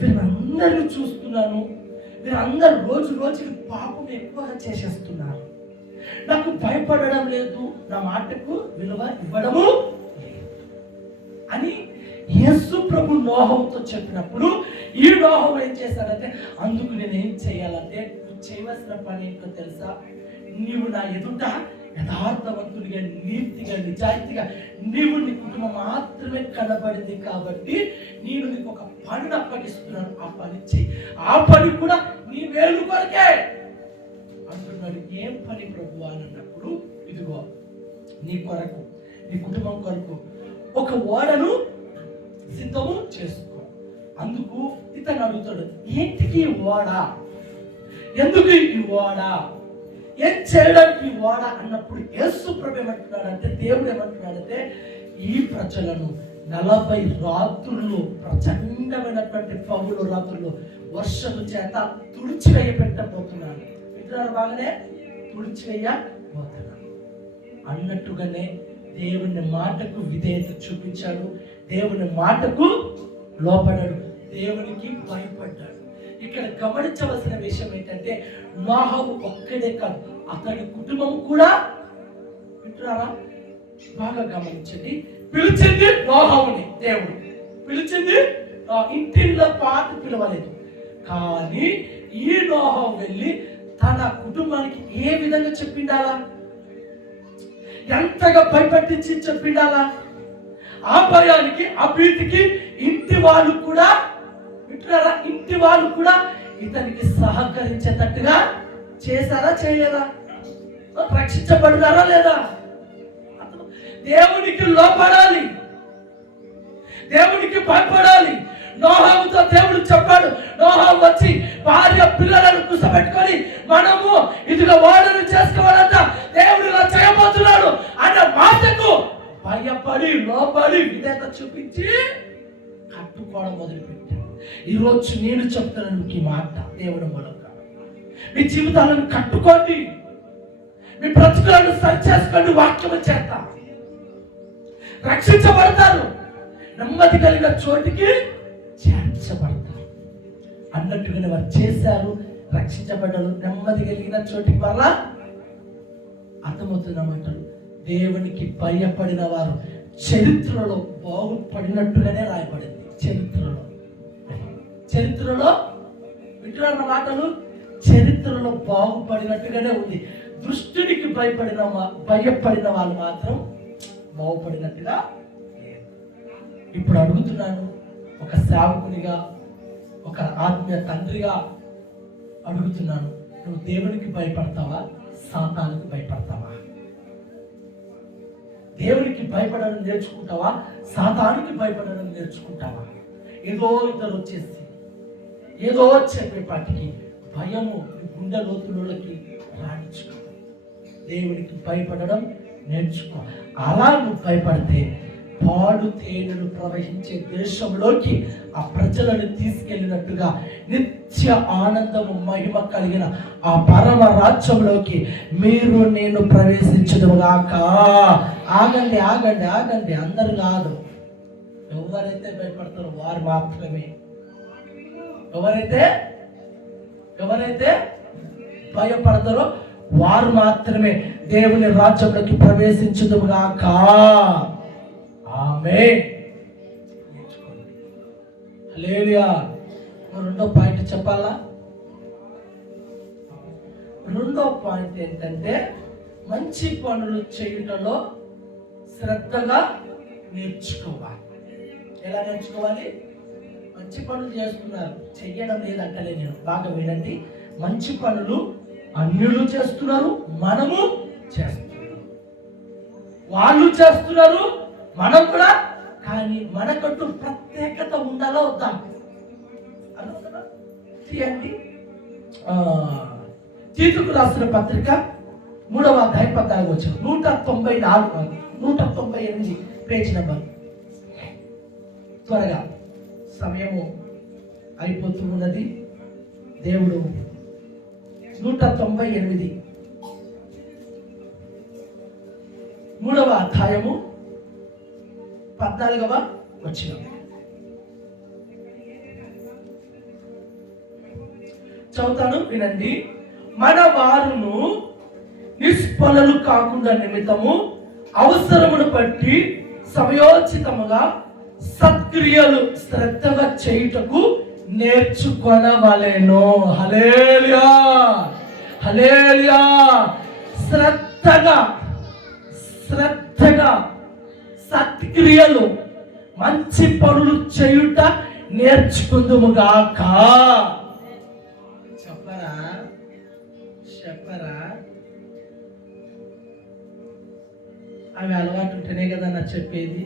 వీరందరినీ చూస్తున్నాను. వీరందరూ రోజు రోజుకి పాపం ఎక్కువగా చేసేస్తున్నారు. నాకు భయపడడం లేదు, నా మాటకు విలువ ఇవ్వడము అని యేసు ప్రభు నోహవుతో చెప్పినప్పుడు ఈ నోహవు ఏం చేశాడంటే, అందుకు నేను ఏం చేయాలంటే, నువ్వు చేయవలసిన పని ఏంటో తెలుసా? నీవు నా ఎదుట యథార్థవంతుడిగా, నీతిగా, నిజాయితీగా, నీవు నీ కుటుంబం మాత్రమే కనబడింది కాబట్టి నేను నీకు ఒక పనిని అప్పగిస్తున్నాను, ఆ పని చెయ్యి. ఆ పని కూడా నీ వేలు కొరకే అంటున్నాడు. ఏం పని ప్రభు అని అన్నప్పుడు, ఇదిగో నీ కొరకు, నీ కుటుంబం కొరకు ఒక ఓడను సిద్ధము చేసుకో. అందుకు ఇతను అడుగుతాడు, ఏంటికి ఓడ, ఎందుకు ఈ ఓడ, ఏం చేయడానికి ఈ ఓడ అన్నప్పుడు యేసు ప్రభు ఏమంటున్నాడంటే, దేవుడు ఏమంటున్నాడంటే, ఈ ప్రజలను 40 రాత్రులు ప్రచండమైనటువంటి పౌలు రాత్రులు వర్షము చేత తుడిచివేయ పెట్టబోతున్నాను. వింటున్నారు? బాగానే తుడిచివేయబోతున్నాను అన్నట్టుగానే దేవుని మాటకు విధేయత చూపించాడు, దేవుని మాటకు లోపడ్డాడు, దేవునికి భయపడ్డాడు. ఇక్కడ గమనించవలసిన విషయం ఏంటంటే, నోహవు ఒక్కడే కాదు, అతని కుటుంబం కూడా, వింటున్నారా? బాగా గమనించండి. పిలిచింది నోహవుని, దేవుడు పిలిచింది, ఇంటిలో పాటు పిలవలేదు. కానీ ఈ నోహవు వెళ్ళి తన కుటుంబానికి ఏ విధంగా చెప్పిండాలా, ఎంతగా భయపట్టించి చెప్పిండాలా? ఆ భయానికి, ఆ భీతికి ఇంటి వాళ్ళు కూడా, వింటున్నారా, ఇంటి వాళ్ళు కూడా ఇతనికి సహకరించేటట్టుగా చేశారా, చేయలేదా? రక్షించబడినారా లేదా? దేవునికి లోపడాలి, దేవునికి భయపడాలి. నోహావుతో దేవుడు చెప్పాడు, నోహావు వచ్చి భార్య పిల్లలను కూర్చోబెట్టుకొని మనము ఇదిగో ఓడను చేసుకోవాలంట, దేవుడు ఇలా చేయబోతున్నాడు అన్న మాటకు భయపడి లోపడి విధేయత చూపించి కట్టుకోవడం మొదలుపెట్టాడు. ఈరోజు నేను చెప్తున్నాను ఈ మాట, దేవుడు మూలంగా మీ జీవితాలను కట్టుకోండి, మీ బ్రతుకులను సరిచేసుకోండి. వాక్యము చేత రక్షించబడతారు, నెమ్మది కలిగిన చోటికి చేర్చబడతారు అన్నట్టుగానే వారు చేశారు, రక్షించబడ్డారు, నెమ్మది కలిగిన చోటికి వల్ల. అర్థమవుతున్నమాటలు, దేవునికి భయపడిన వారు చరిత్రలో బాగుపడినట్టుగానే రాయబడింది. చరిత్రలో వింటున్న మాటలు చరిత్రలో బాగుపడినట్టుగానే ఉంది. దృష్టికి భయపడిన వాళ్ళు మాత్రం బాగుపడినట్టుగా. ఇప్పుడు అడుగుతున్నాను, ఒక సేవకునిగా, ఒక ఆత్మీయ తండ్రిగా అడుగుతున్నాను, నువ్వు దేవునికి భయపడతావా, సాతానుకి భయపడతావా? దేవునికి భయపడడం నేర్చుకుంటావా, సాతానుకి భయపడడం నేర్చుకుంటావా? ఏదో ఇద్దరు వచ్చేసి ఏదో చెప్పేపాటికి భయము గుండె లోతులకి రాణించుకో. దేవునికి భయపడడం నేర్చుకో. అలా నువ్వు భయపడితే పాడు తేనెలు ప్రవహించే దేశంలోకి ఆ ప్రజలను తీసుకెళ్ళినట్టుగా నిత్య ఆనందము మహిమ కలిగిన ఆ పరమ రాజ్యంలోకి మీరు నేను ప్రవేశించదుగాక. ఆగండి ఆగండి ఆగండి, అందరు కాదు. ఎవరైతే భయపడతారో వారు మాత్రమే, ఎవరైతే భయపడతారో వారు మాత్రమే దేవుని రాజ్యంలోకి ప్రవేశించుదుగాక. ఆమేన్. హల్లెలూయా. రెండో పాయింట్ చెప్పాలా? రెండో పాయింట్ ఏంటంటే, మంచి పనులు చేయుటలో శ్రద్ధగా నేర్చుకోవాలి. ఎలా నేర్చుకోవాలి? మంచి పనులు చేస్తున్నారు, చెయ్యడం లేదంటలే నేను, బాగా వినండి. మంచి పనులు అన్యులు చేస్తున్నారు, మనము చేస్తున్నాం. వాళ్ళు చేస్తున్నారు, మనం కూడా కానీ మనకంటూ ప్రత్యేకత ఉండాలా వద్దా? తీయండి. తీతుకు రాసిన పత్రిక 3వ అధ్యాయం 14వ వచనం, 194 198 పేజ్ నెంబర్. త్వరగా సమయము అయిపోతూ ఉన్నది. దేవుడు 198 3వ అధ్యాయము 14వ వచనం చదువుతాను, వినండి. మన వారును నిష్ఫలలు కాకుండా నిమిత్తము అవసరమును బట్టి సమయోచితముగా సత్క్రియలు శ్రద్ధగా చేయుటకు నేర్చుకొనవలెను. హల్లెలూయా, హల్లెలూయా. శ్రద్ధగా సత్క్రియలు, మంచి పనులు చేయుట నేర్చుకుందుముగాక. చెప్పరా అవి అలవాటు ఉంటేనే కదా నా చెప్పేది.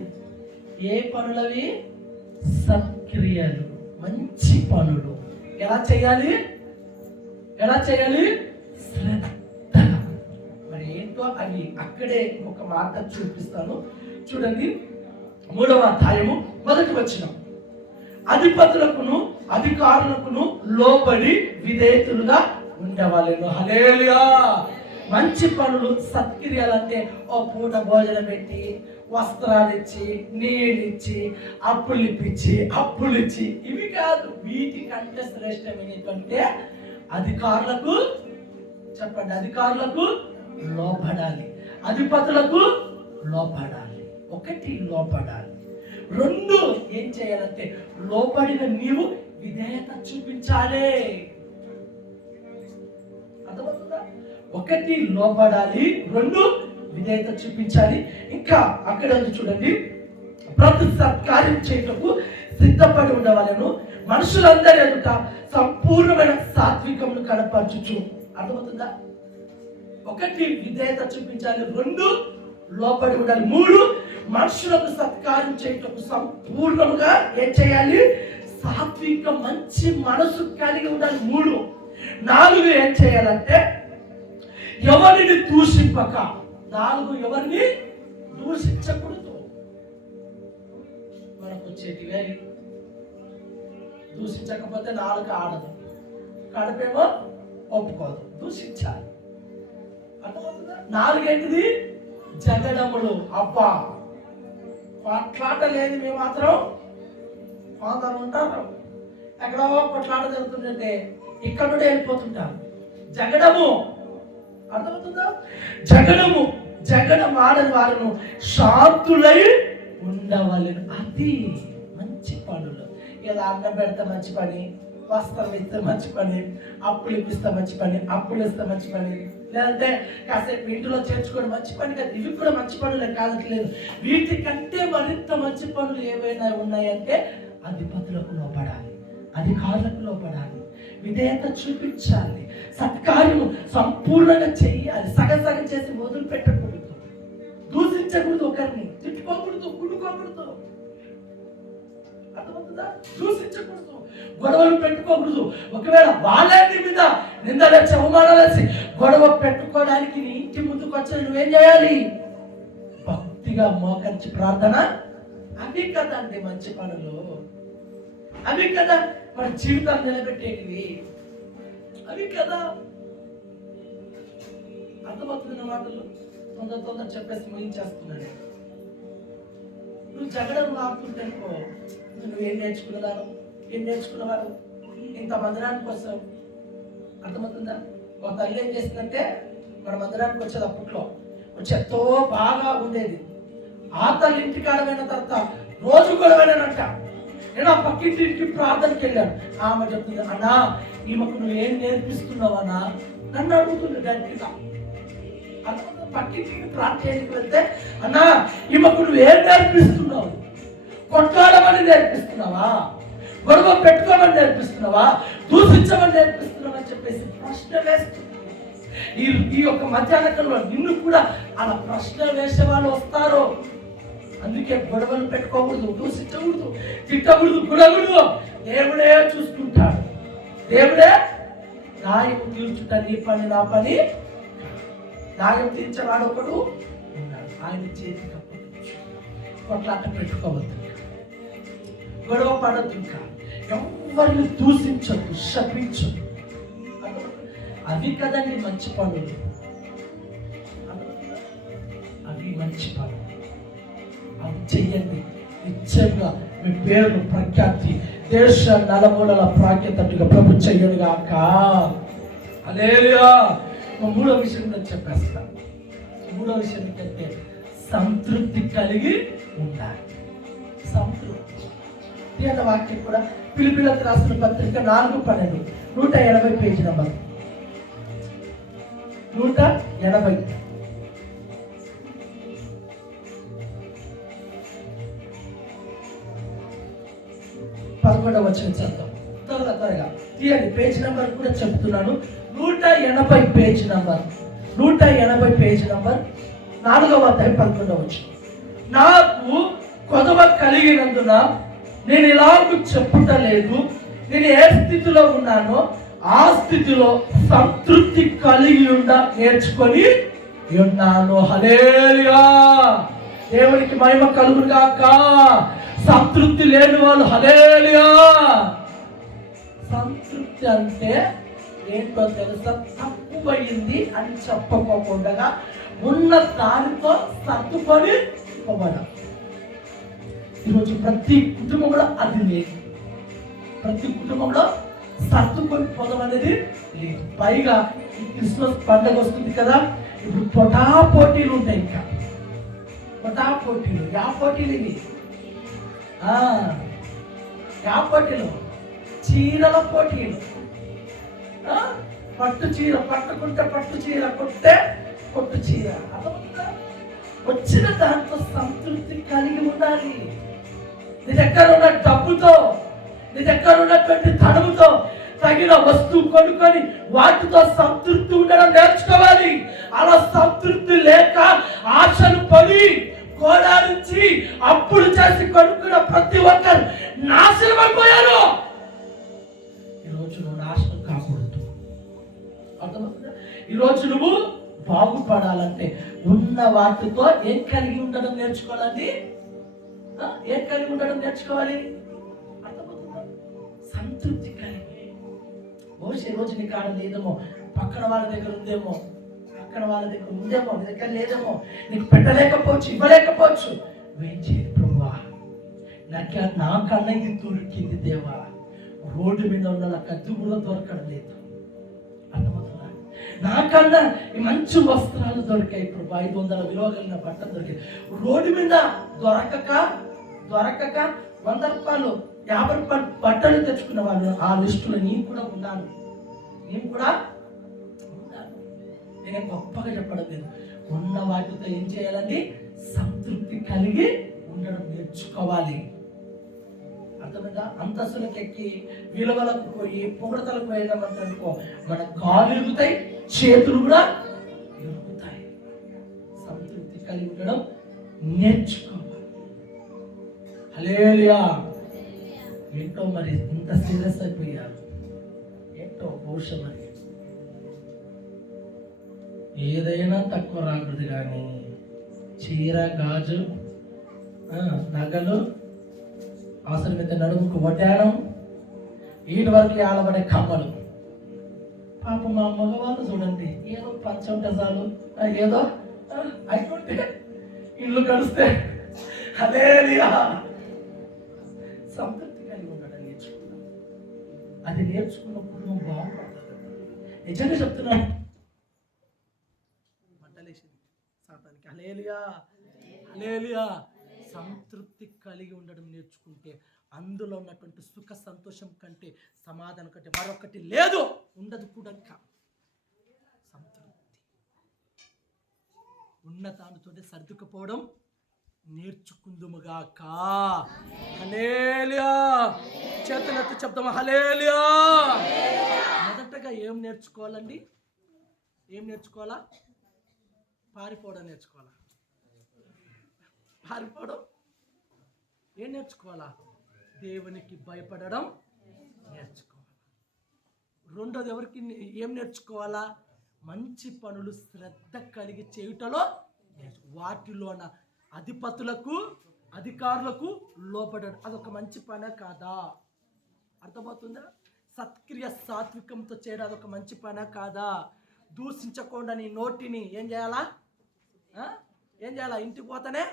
ఏ పనులవి? సత్క్రియలు, మంచి పనులు. ఎలా చేయాలి? శ్రద్ధగా. మరి ఏంటో అవి అక్కడే ఒక మాట చూపిస్తాను, చూడండి. 3వ అధ్యాయము 1వ వచనం, అధిపతులకును అధికారులకును లోబడి విధేయులుగా ఉండవలెను. హల్లెలూయా. మంచి పనులు, సత్క్రియలు అంటే ఓ పూట భోజనం పెట్టి, వస్త్రాలు ఇచ్చి, నీళ్ళు ఇచ్చి, అప్పులు ఇచ్చి ఇవి కాదు. వీటికంటే శ్రేష్టమైనటువంటి అధికారులకు, చెప్పండి, అధికారులకు లోబడాలి, అధిపతులకు లోబడాలి. 1 లోబడాలి, 2 ఏం చేయాలంటే లోబడిన నీవు విధేయత చూపించాలి. అర్థమవుతుందా? 1 లోబడాలి, 2 విధేయత చూపించాలి. ఇంకా అక్కడ చూడండి, ప్రతి సత్కార్యం చేయటకు సిద్ధపడి ఉండవాలను, మనుషులందరి ఎదుట సంపూర్ణమైన సాత్వికమును కనపరచుచు. అర్థమవుతుందా? 1 విధేయత చూపించాలి, 2 లోబడి ఉండాలి, 3 మనుషులకు సత్కార్యం చేయటకు సంపూర్ణంగా ఏం చేయాలి? సాత్విక మంచి మనసు కలిగి ఉండాలి. 3 4 ఏం చేయాలంటే ఎవరిని దూషింపక. 4 ఎవరిని దూషించకూడదు. మనకు వచ్చేటివే. దూషించకపోతే 4 ఆడదు, కడుపేమో ఒప్పుకోదు, దూషించాలి. అర్థమవుతుందా? 4 ఏంటిది? జగడములు. అబ్బా, కొట్లాట లేదు, మేము మాత్రం కొందరు ఉంటారు ఎక్కడో కొట్లాట జరుగుతుందంటే ఇక్కడ నుండి వెళ్ళిపోతుంటారు. జగడము. అర్థమవుతుందా? జగడం ఆడని వారును శాంతులై ఉండవలెను. అది మంచి పనులు. ఇలా అన్నం పెడితే మంచి పని, వస్త్రం ఇస్తే మంచి పని, అప్పులు ఇప్పిస్తే మంచి పని, అప్పులు ఇస్తే మంచి పని, లేదంటే కాసేపు ఇంటిలో చేర్చుకోవడం మంచి పని కాదు. ఇవి కూడా మంచి పనులే కాదట్లేదు. వీటికంటే మరింత మంచి పనులు ఏవైనా ఉన్నాయంటే అధిపతులకు లోపడాలి, అధికారులకు లోపడాలి, విధేయత చూపించాలి, సత్కార్యము సంపూర్ణంగా చెయ్యాలి. సగం చేసి మొదలు పెట్టకూడదు, దూషించకూడదు, ఒకరిని తిట్టుకోకూడదు, కుడుకోకూడదు. అర్థమవుతుందా? దూషించకూడదు, గొడవలు పెట్టుకోకూడదు. ఒకవేళ వాళ్ళ మీద నిందలేసి అవమానాలేసి గొడవ పెట్టుకోవడానికి నీ ఇంటి ముందుకు వచ్చి నువ్వేం చేయాలి? భక్తిగా మోకరించి ప్రార్థన. అవి కదండి మంచి పనులు, అవి కదా మన జీవితాన్ని నిలబెట్టేటివి, అవి కదా. అర్థమవుతున్న మాటలు తొందర చెప్పేసి ముగించేస్తున్నాడు. నువ్వు జగడం ఆడుతుంటే నువ్వేం నేర్చుకున్నవాడు ఇంత మందిరానికి వస్తావు. అర్థమవుతుందా? ఒక తల్లి ఏం చేసిందంటే మన మందిరానికి వచ్చేది అప్పట్లో ఎంతో బాగా ఉండేది. ఆ తల్లి ఇంటికాడ పోయిన తర్వాత రోజు కూడా వెళ్ళానంట. నేను ఆ పక్కింటికి ప్రార్థనకి వెళ్ళాను. ఆమె చెప్తుంది, అన్నా ఈమెకు నువ్వేం నేర్పిస్తున్నావు అన్నా నన్ను అడుగుతుంది గట్టిగా. పక్కింటికి ప్రార్థనకి వెళ్తే, అన్నా ఈమెకు నువ్వేం నేర్పిస్తున్నావు? కొట్లాడమని నేర్పిస్తున్నావా? గొడవ పెట్టుకోమని నేర్పిస్తున్నావా? దూషించమని నేర్పిస్తున్నావా అని చెప్పేసి ప్రశ్న వేస్తుంది. ఈ యొక్క మధ్యాహ్నంలో నిన్ను కూడా అలా ప్రశ్న వేసే వాళ్ళు వస్తారు. అందుకే గొడవలు పెట్టుకోకూడదు, దూషించకూడదు, తిట్టకూడదు, గుడకూడదు. దేవుడే చూసుకుంటాడు. దేవుడే న్యాయం తీర్చుట నీ పని నా పని. న్యాయం తీర్చేవాడు ఒకడు ఉన్నాడు, ఆయన చేతికి కొట్లాట పెట్టుకోవద్దు, గొడవ పడద్దు, ఇంకా ఎవరిని దూషించద్దు, శపించద్దు. అవి కదండి మంచి పనులు, అవి మంచి పనులు. అవి చెయ్యండి, నిశ్చయంగా మీ పేరు ప్రఖ్యాతి దేశ నలుమూలల ప్రాఖ్యాతగా ప్రభు చెయ్యడు గాక. హల్లెలూయా. మూడో విషయం కూడా చెప్పేస్తాను. మూడో విషయం ఏంటంటే సంతృప్తి కలిగి ఉండాలి. సంతృప్తి వాక్యం కూడా ఫిలిప్పీయులకు రాసిన పత్రిక 4:12, 180 పేజీ నంబర్ 180. 11వ వచనం చదువుతాం. త్వరగా తీయండి, పేజీ నంబర్ కూడా చెప్తున్నాను. 180 పేజీ నంబర్, 180 పేజీ నంబర్, 4వ అధ్యాయం 11వ వచనం. నాకు కొదవ కలిగినందున నేను ఇలాగూ చెప్పుటలేదు, నేను ఏ స్థితిలో ఉన్నానో ఆ స్థితిలో సంతృప్తి కలిగి నేర్చుకొని ఉన్నాను. హల్లెలూయా. దేవునికి మహిమ కలుగును గాక. సంతృప్తి లేని వాళ్ళు హల్లెలూయా. సంతృప్తి అంటే ఏంటో తెలుసా? తక్కువయింది అని చెప్పకోకుండా ఉన్న దానితో సర్దుకొని పోవడం. ఈరోజు ప్రతి కుటుంబంలో అది లేదు. ప్రతి కుటుంబంలో సర్దుకొని పోవడం అనేది లేదు. పైగా ఈ క్రిస్మస్ పండుగ వస్తుంది కదా, ఇప్పుడు పోటీలు ఉంటాయి. ఇంకా పోటీలు, యా పోటీలు ఇవి? యా పోటీలు? చీరల పోటీలు. పట్టు చీర పట్టుకుంటే పట్టు చీర, కొట్టే కొట్టు చీర. అర్థమవుతుందా? వచ్చిన దాంతో సంతృప్తి కలిగి ఉండాలి. నీ దగ్గర ఉన్న డబ్బుతో, నీ దగ్గర ఉన్నటువంటి ధనముతో తగిన వస్తువు కొనుక్కొని వాటితో సంతృప్తి ఉండడం నేర్చుకోవాలి. అలా సంతృప్తి లేక ఆశలు పడి కోడారించి అప్పులు చేసి కొనుక్కున్న ప్రతి ఒక్కరు నాశనం అయిపోయారు. ఈరోజు నువ్వు నాశనం కాకూడదు. అర్థమవుతుందా? ఈరోజు నువ్వు బాగుపడాలంటే ఉన్న వాటితో ఏం కలిగి ఉండడం నేర్చుకోవాలండి. ఏం కలిగి ఉండడం నేర్చుకోవాలి? అర్థమవుతుందా? సంతృప్తి కలిగి. రోజు నీ కాడ లేదేమో, పక్కన వాళ్ళ దగ్గర ఉందేమో, పక్కన వాళ్ళ దగ్గర ఉందేమో, నీ దగ్గర లేదేమో, నీకు పెట్టలేకపోవచ్చు, ఇవ్వలేకపోవచ్చు. ఏం చేయాలి? ప్రభువా, నాకన్నా ఇది దొరికింది దేవా. రోడ్డు మీద ఉన్న కత్తి కూడా దొరకడం లేదు. అర్థమవుతుందా? నాకన్నా ఈ మంచి వస్త్రాలు దొరికాయి ప్రభు, 500 విలువ కలిగిన బట్టలు దొరికాయి. రోడ్డు మీద దొరకక 100 రూపాయలు 50 రూపాయలు బట్టలు తెచ్చుకున్న వాళ్ళు ఆ లిస్టులో నేను కూడా ఉన్నాను. నేనే గొప్పగా చెప్పడం లేదు. ఉన్న వాటితో ఏం చేయాలండి? సంతృప్తి కలిగి ఉండడం నేర్చుకోవాలి. అర్థమైందా? అంతస్తులకు ఎక్కి విలువలకు పోయి పొగడతలకు పోయినామంటే అనుకో, మన కాళ్ళు ఎరుగుతాయి, చేతులు కూడా ఎరుగుతాయి. సంతృప్తి కలిగి ఉండడం నేర్చుకోవాలి. హల్లెలూయా. ఏంటో మరి ఇంత సీరియస్ అయిపోయారు, ఏంటో బహుశా మరి ఏదైనా తక్కువ రాకూడదు, కానీ చీర, గాజు, నగలు, అవసరమైతే నడుముకు వడ్డానం, వీటి వరకు ఆడబడే కమ్మలు. పాప మా మగవాళ్ళు చూడండి, ఏదో పంచంటే చాలు, ఏదో అయిపోతే ఇల్లు కలుస్తే. హల్లెలూయా. సంతృప్తి కలిగి ఉండడం నేర్చుకున్నాం. అది నేర్చుకున్నప్పుడు నువ్వు బాగుపడతావు. నిజంగా చెప్తున్నాను. మంటలేసింది సాతానికి. హల్లెలూయా, హల్లెలూయా. సంతృప్తి కలిగి ఉండడం నేర్చుకుంటే అందులో ఉన్నటువంటి సుఖ సంతోషం కంటే, సమాధానం కంటే మరొకటి లేదు, ఉండదు కూడా. సంతృప్తి ఉన్న దానితోనే సర్దుకుపోవడం నేర్చుకుందుముగాక. హల్లెలూయా. చేతులెత్తి చెప్తామా? హల్లెలూయా. మొదటగా ఏం నేర్చుకోవాలండి? ఏం నేర్చుకోవాలా? పారిపోవడం నేర్చుకోవాలా? పారిపోవడం ఏం నేర్చుకోవాలా? దేవునికి భయపడడం నేర్చుకోవాలి. రెండోది ఎవరికి ఏం నేర్చుకోవాలా? మంచి పనులు శ్రద్ధ కలిగి చేయుటలో వాటిలోన అధిపతులకు అధికారులకు లోపడడం అదొక మంచి పనే కాదా? అర్థమవుతుందా? సత్క్రియ సాత్వికంతో చేయడం అదొక మంచి పనే కాదా? దూషించకుండా నీ నోటిని ఏం చేయాలా? ఏం చేయాలా? ఇంటికి పోతానే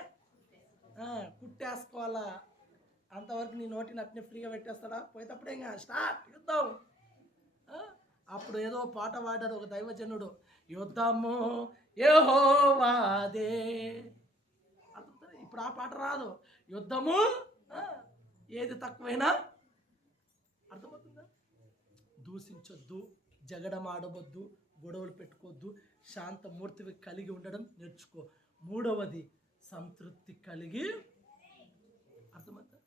కుట్టేసుకోవాలా. అంతవరకు నీ నోటిని అట్నే ఫ్రీగా పెట్టేస్తాడా? పోయేటప్పుడు ఇంకా స్టార్ట్ యుద్ధం. అప్పుడు ఏదో పాట పాడారు ఒక దైవజనుడు, యుద్ధము యెహోవాదే. ఇప్పుడు ఆ పాట రాదు. యుద్ధము ఏది తక్కువైనా. అర్థమవుతుందా? దూషించొద్దు, జగడమాడవద్దు, గొడవలు పెట్టుకోవద్దు, శాంతమూర్తివి కలిగి ఉండడం నేర్చుకో. మూడవది సంతృప్తి కలిగి, అర్థమవుతుందా?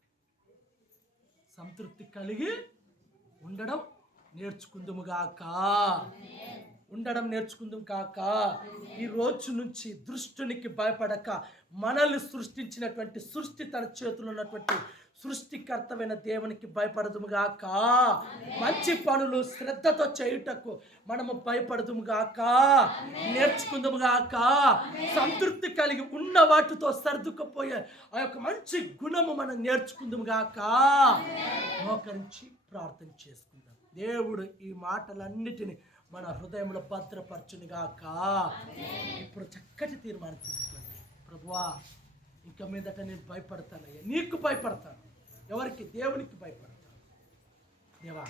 సంతృప్తి కలిగి ఉండడం నేర్చుకుందుముగాక. ఉండడం నేర్చుకుందాం కాక. ఈ రోజు నుంచి దృష్టునికి భయపడక మనల్ని సృష్టించినటువంటి సృష్టి తన చేతుల్లో ఉన్నటువంటి సృష్టికర్తమైన దేవునికి భయపడదుముగాక. మంచి పనులు శ్రద్ధతో చేయుటకు మనము భయపడదుముగాక, నేర్చుకుందుముగాక. సంతృప్తి కలిగి ఉన్న వాటితో సర్దుకుపోయే ఆ యొక్క మంచి గుణము మనం నేర్చుకుందుముగాక. మోకరించి ప్రార్థన చేసుకుందాం. దేవుడు ఈ మాటలన్నిటిని మన హృదయంలో భద్రపరచునిగాక. ఇప్పుడు చక్కటి తీర్మానం తీసుకోండి. ప్రభువా, ఇక మీదట నేను భయపడతానయ్యా, నీకు భయపడతాను. ఎవరికి? దేవునికి భయపడతాను. దేవా,